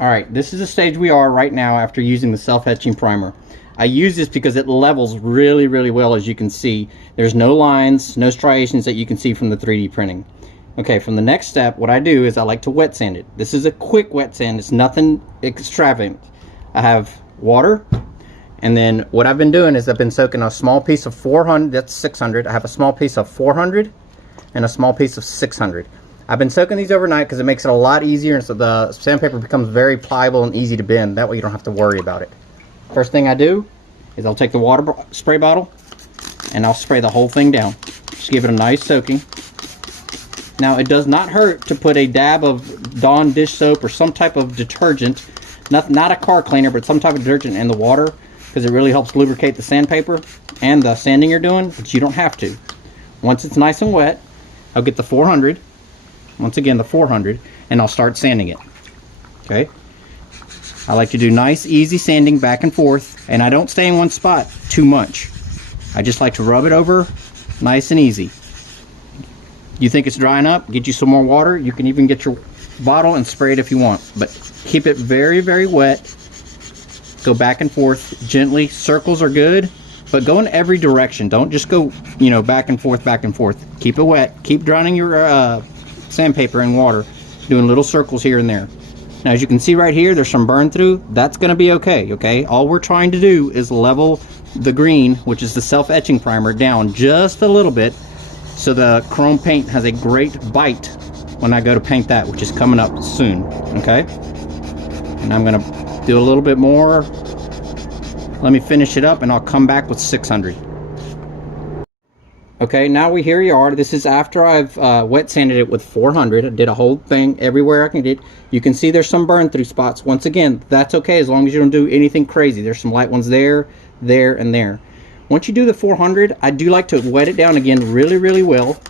Alright, this is the stage we are right now after using the self-etching primer. I use this because it levels really, really well, as you can see. There's no lines, no striations that you can see from the 3D printing. Okay, from the next step, what I do is I like to wet sand it. This is a quick wet sand. It's nothing extravagant. I have water, and then what I've been doing is I've been soaking a small piece of 400, that's 600. I have a small piece of 400 and a small piece of 600. I've been soaking these overnight because it makes it a lot easier, and so the sandpaper becomes very pliable and easy to bend. That way you don't have to worry about it. First thing I do is I'll take the water spray bottle and I'll spray the whole thing down. Just give it a nice soaking. Now, it does not hurt to put a dab of Dawn dish soap or some type of detergent, not a car cleaner, but some type of detergent in the water, because it really helps lubricate the sandpaper and the sanding you're doing, but you don't have to. Once it's nice and wet, I'll get the 400, once again the 400, and I'll start sanding it. Okay? I like to do nice, easy sanding back and forth, and I don't stay in one spot too much. I just like to rub it over nice and easy. You think it's drying up, get you some more water. You can even get your bottle and spray it if you want, but keep it very, very wet. Go back and forth gently. Circles are good, but go in every direction. Don't just go, you know, back and forth, back and forth. Keep it wet. Keep drowning your sandpaper in water, doing little circles here and there. Now, as you can see right here, there's some burn through. That's going to be okay, okay? All we're trying to do is level the green, which is the self-etching primer, down just a little bit, so the chrome paint has a great bite when I go to paint that, which is coming up soon, okay? And I'm going to do a little bit more. Let me finish it up and I'll come back with 600. Okay, now here you are. This is after I've wet sanded it with 400. I did a whole thing everywhere I can get. You can see there's some burn through spots. Once again, that's okay as long as you don't do anything crazy. There's some light ones there, there, and there. Once you do the 400, I do like to wet it down again really, really well.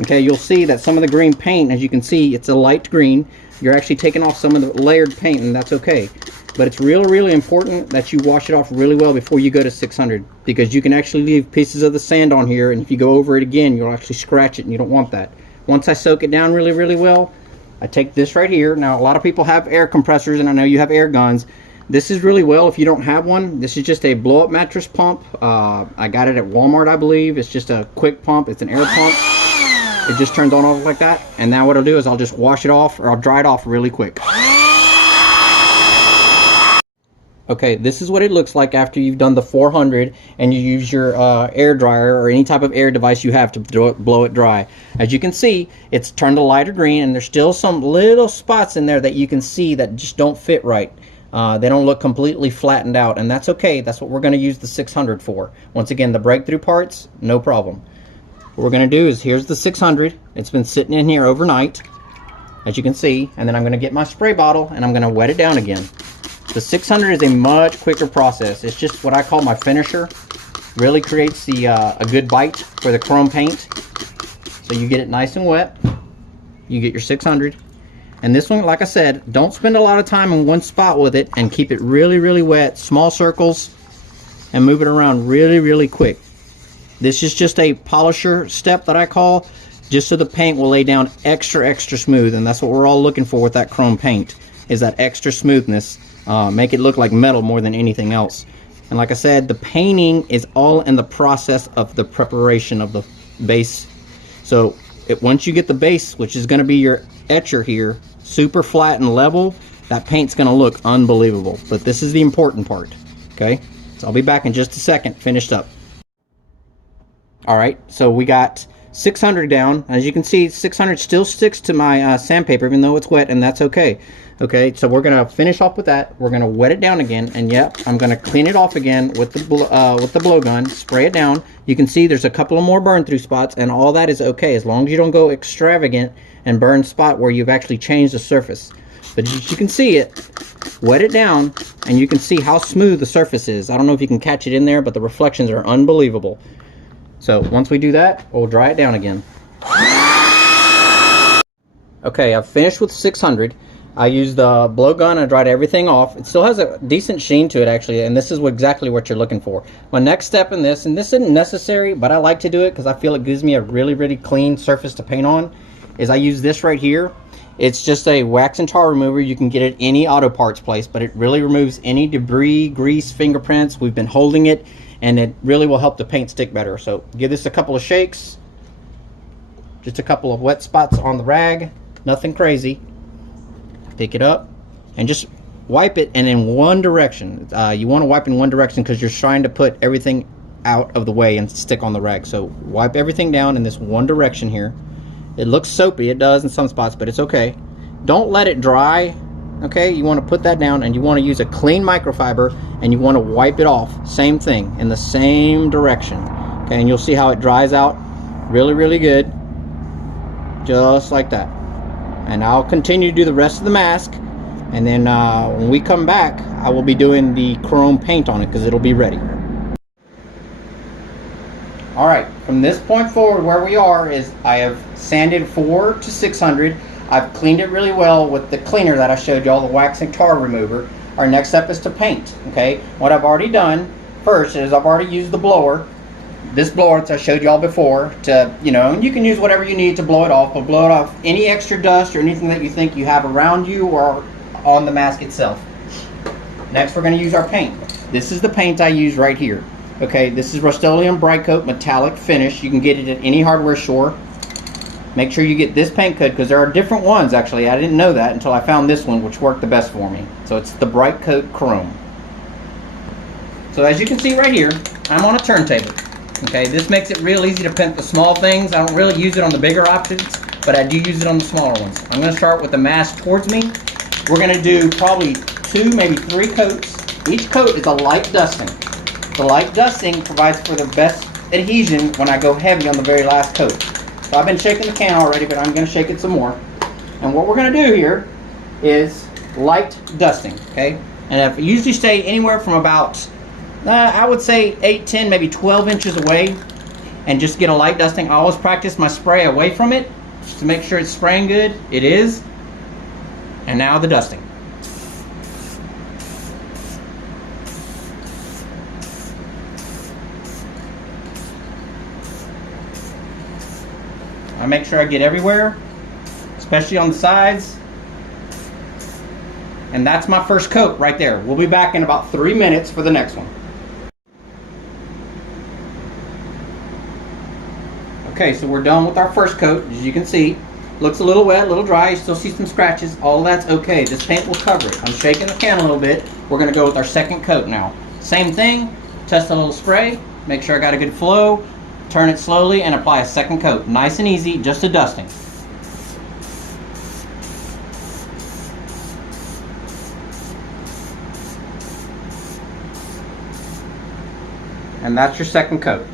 Okay, you'll see that some of the green paint, as you can see, it's a light green. You're actually taking off some of the layered paint, and that's okay. But it's really, really important that you wash it off really well before you go to 600, because you can actually leave pieces of the sand on here, and if you go over it again, you'll actually scratch it, and you don't want that. Once I soak it down really, really well, I take this right here. Now, a lot of people have air compressors, and I know you have air guns. This is really well if you don't have one. This is just a blow-up mattress pump. I got it at Walmart, I believe. It's just a quick pump. It's an air pump. It just turns on off like that. And now what I'll do is I'll just wash it off, or I'll dry it off really quick. Okay, this is what it looks like after you've done the 400 and you use your air dryer or any type of air device you have to blow it dry. As you can see, it's turned a lighter green, and there's still some little spots in there that you can see that just don't fit right. They don't look completely flattened out, and that's okay. That's what we're going to use the 600 for. Once again, the breakthrough parts, no problem. What we're going to do is, here's the 600. It's been sitting in here overnight, as you can see, and then I'm going to get my spray bottle and I'm going to wet it down again. The 600 is a much quicker process. It's just what I call my finisher. Really creates the a good bite for the chrome paint. So you get it nice and wet. You get your 600. And this one, like I said, don't spend a lot of time in one spot with it, and keep it really, really wet, small circles, and move it around really, really quick. This is just a polisher step that I call, just so the paint will lay down extra, extra smooth, and that's what we're all looking for with that chrome paint, is that extra smoothness. Make it look like metal more than anything else. And like I said, the painting is all in the process of the preparation of the base. So once you get the base, which is going to be your etcher here, super flat and level, that paint's going to look unbelievable. But this is the important part. Okay, so I'll be back in just a second, finished up. Alright, so we got 600 down. As you can see, 600 still sticks to my sandpaper even though it's wet, and that's okay. Okay, so we're going to finish off with that. We're going to wet it down again, and yep, I'm going to clean it off again with the blow gun, spray it down. You can see there's a couple of more burn through spots, and all that is okay as long as you don't go extravagant and burn spot where you've actually changed the surface. But as you can see it, wet it down, and you can see how smooth the surface is. I don't know if you can catch it in there, but the reflections are unbelievable. So once we do that, we'll dry it down again. Okay, I've finished with 600. I used the blow gun and dried everything off. It still has a decent sheen to it actually, and this is exactly what you're looking for. My next step in this, and this isn't necessary, but I like to do it because I feel it gives me a really, really clean surface to paint on, is I use this right here. It's just a wax and tar remover. You can get it at any auto parts place, but it really removes any debris, grease, fingerprints. We've been holding it, and it really will help the paint stick better. So give this a couple of shakes. Just a couple of wet spots on the rag. Nothing crazy. Pick it up and just wipe it, and in one direction. You want to wipe in one direction because you're trying to put everything out of the way and stick on the rag. So wipe everything down in this one direction here. It looks soapy, it does in some spots, but it's okay. Don't let it dry. Okay, you want to put that down, and you want to use a clean microfiber, and you want to wipe it off. Same thing, in the same direction. Okay, and you'll see how it dries out really, really good. Just like that. And I'll continue to do the rest of the mask, and then when we come back, I will be doing the chrome paint on it because it'll be ready. Alright, from this point forward, where we are is I have sanded 4 to 600. I've cleaned it really well with the cleaner that I showed y'all, the wax and tar remover. Our next step is to paint. Okay, what I've already done first is I've already used the blower. This blower that I showed y'all before to, and you can use whatever you need to blow it off, but blow it off any extra dust or anything that you think you have around you or on the mask itself. Next, we're going to use our paint. This is the paint I use right here. Okay, this is Rust-Oleum Bright Coat Metallic Finish. You can get it at any hardware store. Make sure you get this paint coat because there are different ones actually. I didn't know that until I found this one, which worked the best for me. So it's the Bright Coat Chrome. So as you can see right here, I'm on a turntable. Okay, this makes it real easy to paint the small things. I don't really use it on the bigger options, but I do use it on the smaller ones. I'm going to start with the mask towards me. We're going to do probably 2, maybe 3 coats. Each coat is a light dusting. The light dusting provides for the best adhesion when I go heavy on the very last coat. So I've been shaking the can already, but I'm going to shake it some more. And what we're going to do here is light dusting, okay? And I usually stay anywhere from about, I would say 8, 10, maybe 12 inches away, and just get a light dusting. I always practice my spray away from it just to make sure it's spraying good. It is. And now the dusting. I make sure I get everywhere, especially on the sides. And that's my first coat right there. We'll be back in about 3 minutes for the next one. Okay, so we're done with our first coat. As you can see, looks a little wet, a little dry. You still see some scratches. All that's okay. This paint will cover it. I'm shaking the can a little bit. We're going to go with our second coat now. Same thing. Test a little spray. Make sure I got a good flow. Turn it slowly and apply a second coat. Nice and easy, just a dusting. And that's your second coat.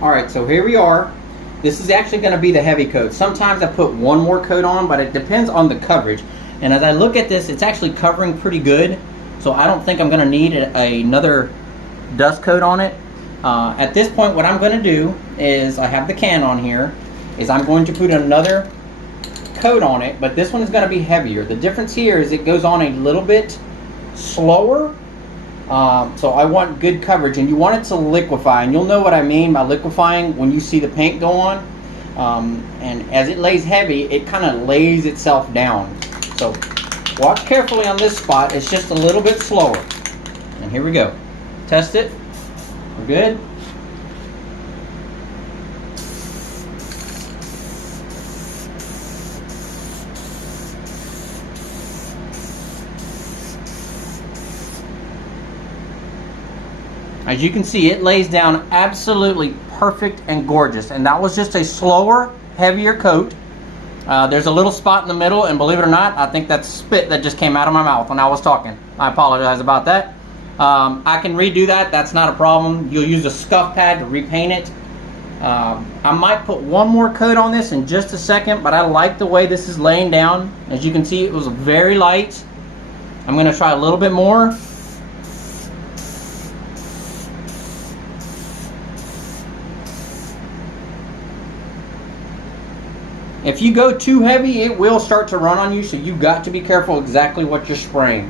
Alright, so here we are. This is actually going to be the heavy coat. Sometimes I put one more coat on, but it depends on the coverage. And as I look at this, it's actually covering pretty good. So I don't think I'm going to need another dust coat on it. At this point, what I'm going to do is, I have the can on here, is I'm going to put another coat on it, but this one is going to be heavier. The difference here is it goes on a little bit slower, so I want good coverage, and you want it to liquefy, and you'll know what I mean by liquefying when you see the paint go on. And as it lays heavy, it kind of lays itself down. So watch carefully on this spot. It's just a little bit slower. And here we go. Test it. We're good. As you can see, it lays down absolutely perfect and gorgeous. And that was just a slower, heavier coat. There's a little spot in the middle, and believe it or not, I think that's spit that just came out of my mouth when I was talking. I apologize about that. I can redo that. That's not a problem. You'll use a scuff pad to repaint it. I might put one more coat on this in just a second, but I like the way this is laying down. As you can see, it was very light. I'm going to try a little bit more. If you go too heavy, it will start to run on you, so you've got to be careful exactly what you're spraying.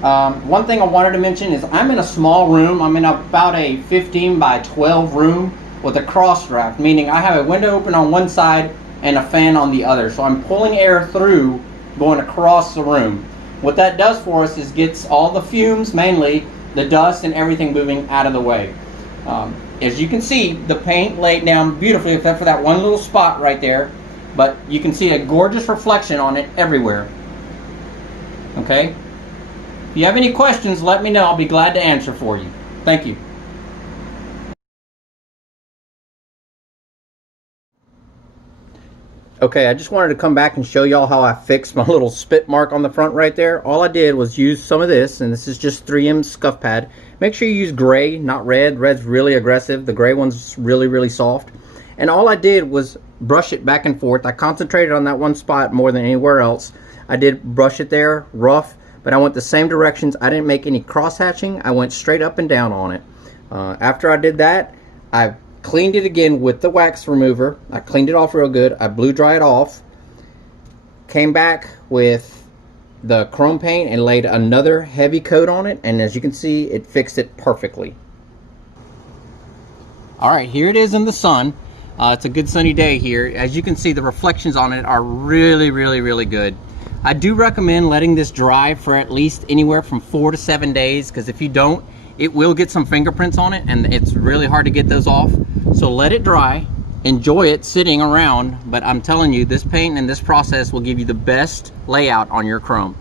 One thing I wanted to mention is I'm in a small room. I'm in about a 15 by 12 room with a cross draft, meaning I have a window open on one side and a fan on the other. So I'm pulling air through, going across the room. What that does for us is gets all the fumes, mainly the dust and everything, moving out of the way. As you can see, the paint laid down beautifully except for that one little spot right there, but you can see a gorgeous reflection on it everywhere. Okay? If you have any questions, let me know. I'll be glad to answer for you. Thank you. Okay, I just wanted to come back and show y'all how I fixed my little spit mark on the front right there. All I did was use some of this, and this is just 3M scuff pad. Make sure you use gray, not red. Red's really aggressive. The gray one's really, really soft. And all I did was brush it back and forth. I concentrated on that one spot more than anywhere else. I did brush it there, rough, but I went the same directions. I didn't make any cross hatching. I went straight up and down on it. After I did that, I cleaned it again with the wax remover. I cleaned it off real good. I blew dry it off. Came back with the chrome paint and laid another heavy coat on it, and as you can see, it fixed it perfectly. Alright, here it is in the sun. It's a good sunny day here. As you can see, the reflections on it are really, really, really good. I do recommend letting this dry for at least anywhere from 4 to 7 days, because if you don't, it will get some fingerprints on it, and it's really hard to get those off. So let it dry, enjoy it sitting around, but I'm telling you, this paint and this process will give you the best layout on your chrome.